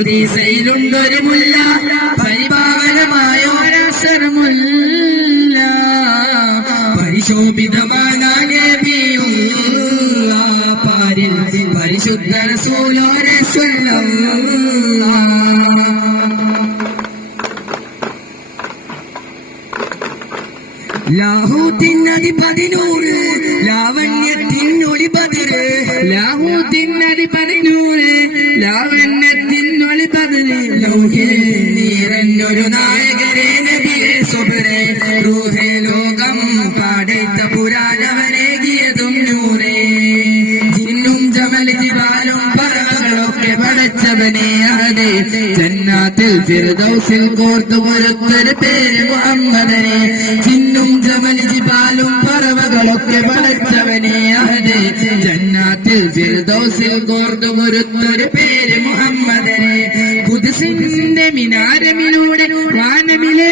ഹദീസയിലുണ്ടൊരു മുല്ല പരിപാവനമായ ഒരസരമുല്ല പരിശോഭിതമാനായ പാരിൽ പരിശുദ്ധ റസൂലുള്ളാഹി സ്വല്ലല്ലാഹു ലാഹൂത്തിനധിപതിനൂറ് ലാവണ്യത്തിനൊളി ബദര് ലാഹൂത്തിനധിപതിനൂറ് ലാവണ്യത്തിനൊളി ബദര് ലൗഹിൽ നിറഞ്ഞൊരു നായകരെ നബിയെ സുബ്രെ റൂഹേ ലോകം പാടേത്ത പുരാനവനേകിയതും നൂറേ ജിന്നും ജമൽ ജിബാലും പറവകളൊക്കെ പടച്ചവനെ അഹദേ ജന്നാത്തിൽ ഫിർദൗസിൽ കോർത്തു ഒരുത്തൊരു പേര് മുഹമ്മദനെ ജിന്നും ജമൽ ജിബാലും പറവകളൊക്കെ പടച്ചവനെ അഹദേ ജന്നാത്തിൽ ഫിർദൗസിൽ കോർത്തു ഒരുത്തൊരു പേര് മുഹമ്മദനെ ഖുദ്സിന്റെ മിനാരമിലൂടെ വാനമിലെ